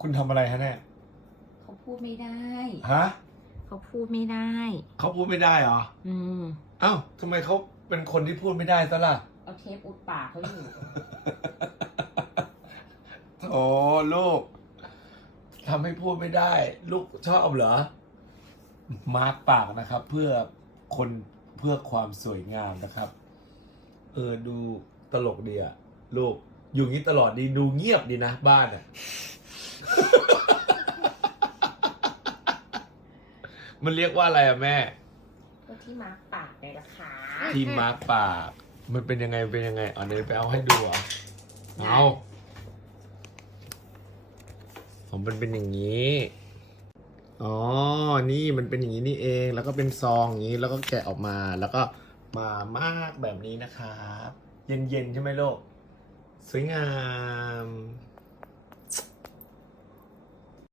คุณทำอะไรฮะเนี่ยเขาพูดไม่ได้ ฮะเขาพูดไม่ได้ เขาพูดไม่ได้เหรออืมเอ้าทำไมเขาเป็นคนที่พูดไม่ได้ซะล่ะเอาเทปอุดปากเขาอยู่ โอ้ลูกทำให้พูดไม่ได้ ลูกชอบเหรอ มาร์กปากนะครับ เพื่อคนเพื่อความสวยงามนะครับ เออดูตลกดีอะลูกอยู่งี้ตลอดดีดูเงียบดีนะบ้านอะ มันเรียกว่าอะไรอะแม่ก็ที่มาร์กปากเลยละค่ะทีมมาร์กปาก มันเป็นยังไงเป็นยังไงอ๋อเนยไปเอาให้ดูเหรอะเอาผมมันเป็นอย่างนี้ อ๋อ นี่มันเป็นอย่างนี้นี่เอง แล้วก็เป็นซองอย่างนี้ แล้วก็แกะออกมา แล้วก็มามากแบบนี้นะครับ เย็นๆใช่ไหมโลก สวยงาม